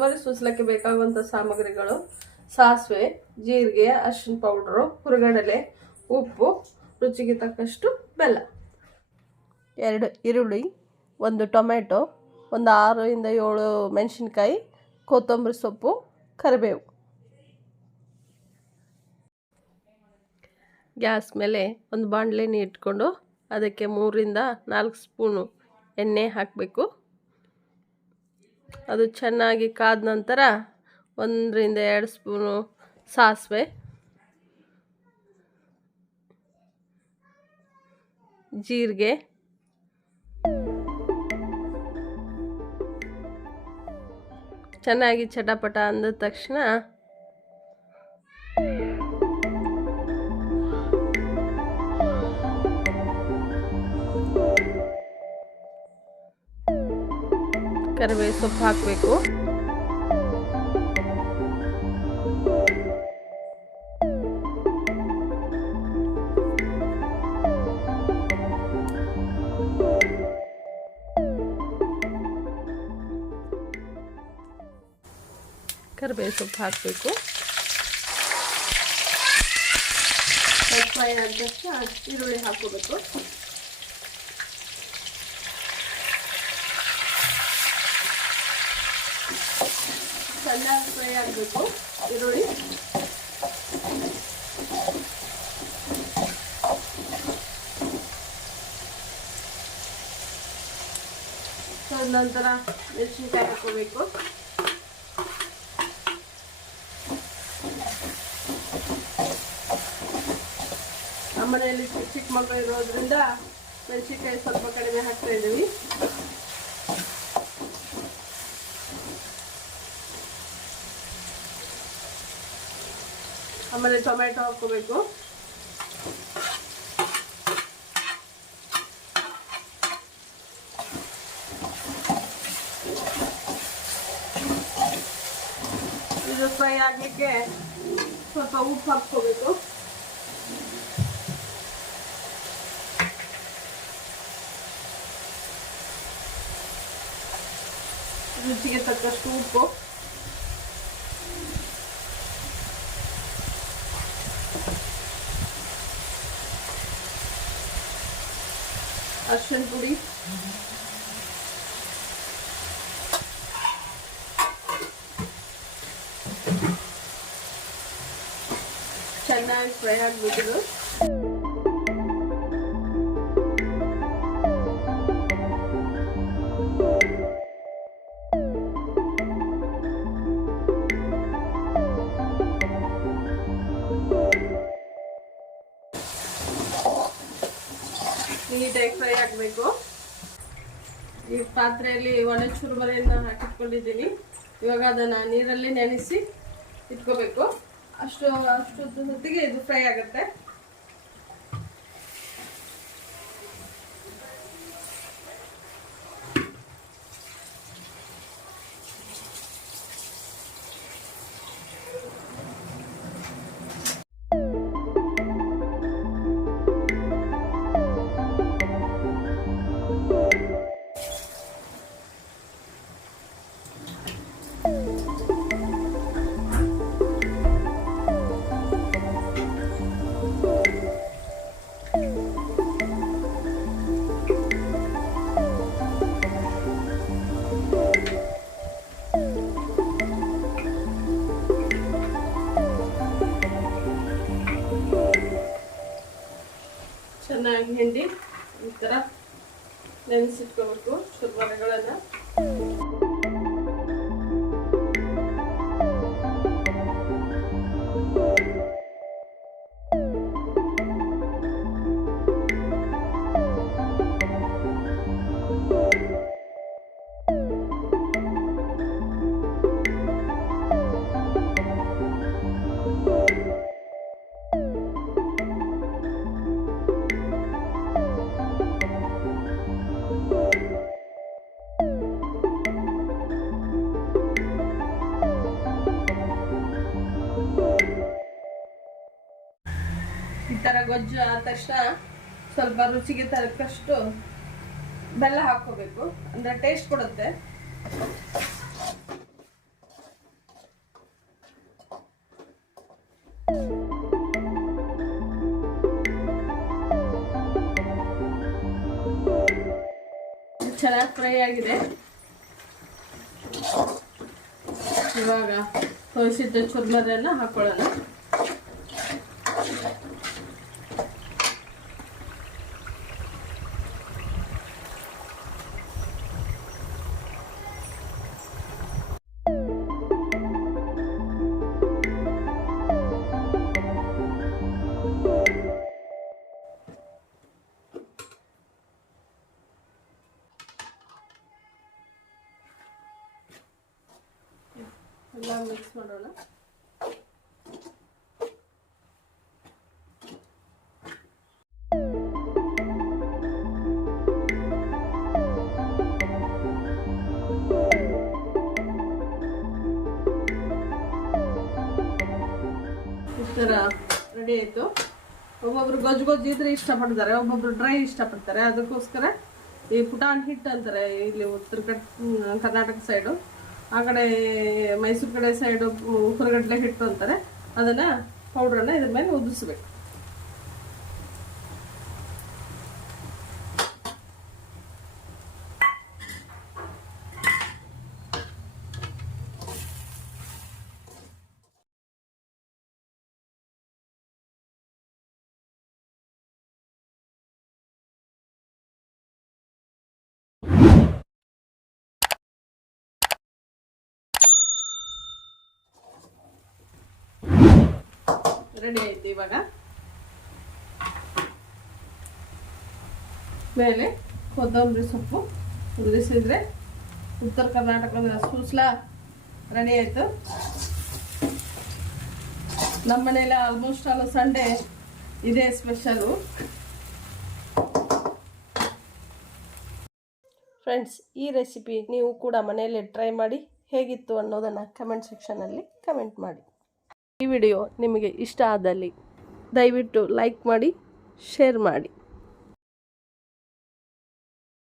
ಚುರುಮುರಿ ಸುಸ್ಲಕ್ಕೆ ಬೇಕಾಗುವಂಥ ಸಾಮಗ್ರಿಗಳು: ಸಾಸಿವೆ, ಜೀರಿಗೆ, ಅರಿಶಿನ ಪೌಡ್ರು, ಹುರಿಗಡಲೆ, ಉಪ್ಪು, ರುಚಿಗೆ ತಕ್ಕಷ್ಟು ಬೆಲ್ಲ, 2 ಈರುಳ್ಳಿ, 1 ಟೊಮೆಟೊ, ಒಂದು 6 ಇಂದ 7 ಮೆಣಸಿನ್ಕಾಯಿ, ಕೊತ್ತಂಬರಿ ಸೊಪ್ಪು, ಕರಿಬೇವು. ಗ್ಯಾಸ್ ಮೇಲೆ ಒಂದು ಬಾಣಲೆನ ಇಟ್ಕೊಂಡು ಅದಕ್ಕೆ 3 ರಿಂದ 4 ಸ್ಪೂನು ಎಣ್ಣೆ ಹಾಕಬೇಕು. ಅದು ಚೆನ್ನಾಗಿ ಕಾದ ನಂತರ 1 ರಿಂದ 2 ಸ್ಪೂನು ಸಾಸಿವೆ, ಜೀರಿಗೆ, ಚೆನ್ನಾಗಿ ಚಟಪಟ ಅಂದ ತಕ್ಷಣ ಕರಿಬೇವು ಸೊಪ್ಪು ಹಾಕಬೇಕು. ಕರಿಬೇವು ಸೊಪ್ಪು ಹಾಕಬೇಕು. ಫ್ರೈ ಆದ ತಕ್ಷಣ ಈರುಳ್ಳಿ ಹಾಕೋಬೇಕು. ಚೆನ್ನಾಗಿ ಫ್ರೈ ಆಗಬೇಕು ಈರುಳ್ಳಿ. ನಂತರ ಮೆಣಸಿನ್ಕಾಯಿ ಹಾಕೋಬೇಕು. ನಮ್ಮನೆಯಲ್ಲಿ ಚಿಕ್ಕ ಮಕ್ಕಳು ಇರೋದ್ರಿಂದ ಮೆಣಸಿನ್ಕಾಯಿ ಸ್ವಲ್ಪ ಕಡಿಮೆ ಹಾಕ್ತಾ ಇದ್ದೀವಿ. ಆಮೇಲೆ ಟೊಮೆಟೊ ಹಾಕೋಬೇಕು. ಇದು ಫ್ರೈ ಆಗಲಿಕ್ಕೆ ಸ್ವಲ್ಪ ಉಪ್ಪು ಹಾಕೋಬೇಕು. ರುಚಿಗೆ ತಕ್ಕಷ್ಟು ಉಪ್ಪು, ಅರಿಶಿನ ಪುಡಿ, ಚೆನ್ನಾಗಿ ಫ್ರೈ ಆಗಬೇಕು. ನೀಟಾಗಿ ಫ್ರೈ ಆಗಬೇಕು. ಈ ಪಾತ್ರೆಯಲ್ಲಿ ಒಣ ಚುರುಮುರಿಯನ್ನು ಹಾಕಿಟ್ಕೊಂಡಿದ್ದೀನಿ. ಇವಾಗ ಅದನ್ನು ನೀರಲ್ಲಿ ನೆನೆಸಿ ಇಟ್ಕೋಬೇಕು. ಅಷ್ಟು ಹೊತ್ತಿಗೆ ಇದು ಫ್ರೈ ಆಗುತ್ತೆ. ಚೆನ್ನಾಗಿ ಹಿಂಡಿ ಈ ಥರ ನೆನೆಸಿಟ್ಕೋಬೇಕು ಚುರುಮುರಿಗಳನ್ನು. ಈ ಥರ ಗೊಜ್ಜು ಆದ ತಕ್ಷಣ ಸ್ವಲ್ಪ ರುಚಿಗೆ ತಕ್ಕಷ್ಟು ಬೆಲ್ಲ ಹಾಕೋಬೇಕು, ಅಂದರೆ ಟೇಸ್ಟ್ ಕೊಡುತ್ತೆ. ಚೆನ್ನಾಗಿ ಫ್ರೈ ಆಗಿದೆ. ಇವಾಗ ತೋರಿಸಿದ್ದ ಚುರ್ಮರಿಯನ್ನ ಹಾಕೊಳ್ಳೋಣ. ಎಲ್ಲ ಮಿಕ್ಸ್ ಮಾಡೋಣ. ಈ ಥರ ರೆಡಿ ಆಯಿತು. ಒಬ್ಬೊಬ್ರು ಗೊಜ್ಜು ಇದ್ರೆ ಇಷ್ಟಪಡ್ತಾರೆ, ಒಬ್ಬೊಬ್ರು ಡ್ರೈ ಇಷ್ಟಪಡ್ತಾರೆ. ಅದಕ್ಕೋಸ್ಕರ ಈ ಪುಟಾಣಿ ಹಿಟ್ಟು ಅಂತಾರೆ ಇಲ್ಲಿ ಉತ್ತರ ಕರ್ನಾಟಕ ಸೈಡು, ಆ ಕಡೆ ಮೈಸೂರು ಕಡೆ ಸೈಡು ಹುರಗಡ್ಲೆ ಹಿಟ್ಟು ಅಂತಾರೆ. ಅದನ್ನು ಪೌಡ್ರನ್ನ ಇದ್ರ ಮೇಲೆ ಉದಿಸ್ಬೇಕು. ರೆಡಿ ಆಯ್ತು. ಇವಾಗ ಮೇಲೆ ಕೊತ್ತಂಬರಿ ಸೊಪ್ಪು ಉದುರಿಸಿದ್ರೆ ಉತ್ತರ ಕರ್ನಾಟಕದ ಸೂಸ್ಲಾ ರೆಡಿ ಆಯಿತು. ನಮ್ಮ ಮನೇಲಿ ಆಲ್ಮೋಸ್ಟ್ ಆಲ್ ಸಂಡೇ ಇದೇ ಸ್ಪೆಷಲು. ಫ್ರೆಂಡ್ಸ್, ಈ ರೆಸಿಪಿ ನೀವು ಕೂಡ ಮನೆಯಲ್ಲೇ ಟ್ರೈ ಮಾಡಿ ಹೇಗಿತ್ತು ಅನ್ನೋದನ್ನು ಕಮೆಂಟ್ ಸೆಕ್ಷನಲ್ಲಿ ಕಮೆಂಟ್ ಮಾಡಿ. ಈ ವಿಡಿಯೋ ನಿಮಗೆ ಇಷ್ಟ ಆದಲ್ಲಿ ದಯವಿಟ್ಟು ಲೈಕ್ ಮಾಡಿ, ಶೇರ್ ಮಾಡಿ.